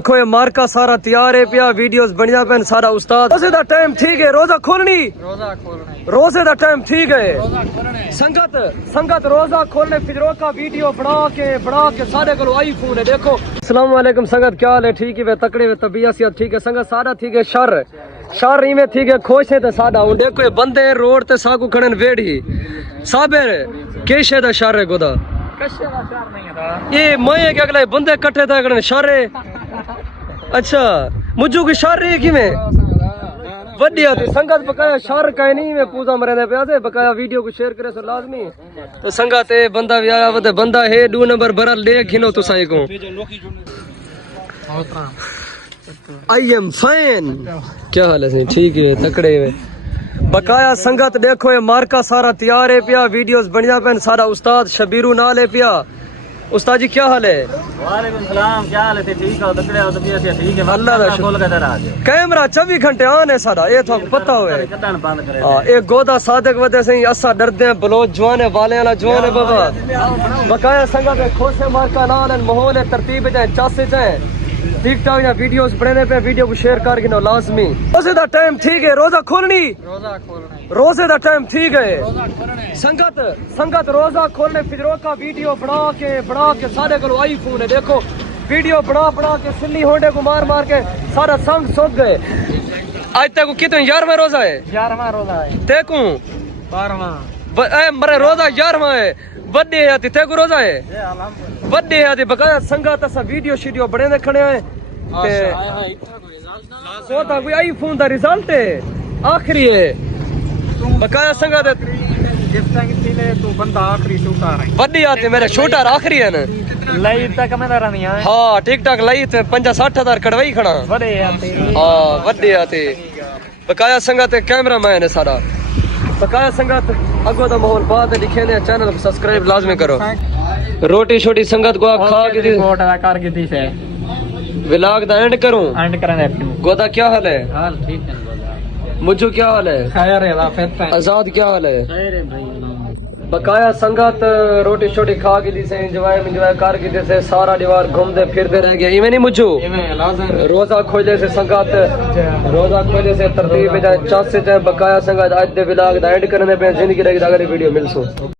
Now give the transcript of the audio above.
देखो ये मार्का सारा तैयार है पिया, वीडियोस बढ़िया पेन सारा उस्ताद। रोजे दा टाइम ठीक है, रोजा खोलनी, रोजे दा टाइम ठीक है। संगत संगत रोजा खोलने फिजरो का वीडियो बना के सारे को आईफोन है। देखो अस्सलाम वालेकुम संगत, क्या हाल है? ठीक है वे तकड़े वे तबीयत सियात ठीक है संगत, सारा ठीक है। शर इवें ठीक है, खुश है ते सादा। हूं देखो ये बंदे रोड ते साकू खड़न वेड़ी साबे केशे दा शर है गोदा ये मैं के अगले बंदे कट्ठे था करन शर है। अच्छा मुझू की शर है कि में बढ़िया थी संगत बकाया शर कहीं नहीं मैं पूजा मरे पे आते बकाया वीडियो को शेयर करे सो लाजमी। तो संगत ए बंदा भी आया वो बंदा है 2 नंबर बरा ले खिनो तो साई को आई एम फाइन। क्या हाल है? ठीक है तकड़े में बकाया संगत। देखो ये मार्का सारा तैयार है पिया, वीडियोस बढ़िया पेन सारा उस्ताद शबीरू नाल है पिया। उस्ताद जी क्या हाल है? वालेकुम सलाम, क्या हाल है? ठीक है तकड़े हो तो ठीक है। अल्लाह दा शुक्र। कैमरा 24 घंटे ऑन है सारा, ये तो पता होए। हां एक गोदा सादक वजह से असा डरदे हैं बलोच जवान है वाले वाला जवान है बाबा। बकाया संगत खोसे मार्का नाल माहौल है तरतीब है चासे चाहे टिकटॉक या वीडियोस बनाने पे वीडियो को शेयर कर गिनो लाजमी। रोजे दा टाइम ठीक है, रोजा खोलनी, रोजे दा टाइम ठीक है। संगत रोजा खोलने फिजरो का वीडियो बना के सारे को आईफोन है। देखो वीडियो बना के सिल्ली होंडे को मार के सारा संग सोच गए। आज तक कितने 11वां रोजा है? 11वां रोजा है। तेकू 12वां मरे रोजा 11वां है। बर्थडे है तेको रोजा है? बर्थडे है बकाया संगत असा वीडियो शीडियो बड़े ने खड़े हैं ते वो ता कोई आईफोन दा रिजल्ट है आखिरी है बकाया संगत गिफ्टिंग थी ले तू बंदा आखिरी शूटर है। बर्थडे आते मेरे शूटर आखिरी है ना लई तक मैं रहनी है। हां टिकटॉक लई ते 50-60 कड़वाई खड़ा बड़े आते। हां बर्थडे आते बकाया संगत कैमरामैन है सारा। बकाया संगत अगो दा माहौल बाद दिखे ने चैनल को सब्सक्राइब लाजमी करो। रोटी छोटी संगत को खा के रिपोर्ट कर के दी से व्लॉग दा एंड करूं। एंड करने गोदा क्या हाल है? हाल ठीक है। मुझू क्या हाल है? खैर है वाफत है। आजाद क्या हाल है? खैर है भाई। बकाया संगत रोटी छोटी खा के दी से एंजॉय कर के दी से सारा दीवार घूमते फिरते रह गया। इवें नहीं मुझू रोजा खोले से संगत रोजा खोले से तरतीब चास से बकाया संगत आज दे व्लॉग दा एंड करने पे जिंदगी रह गई अगली वीडियो मिलसू।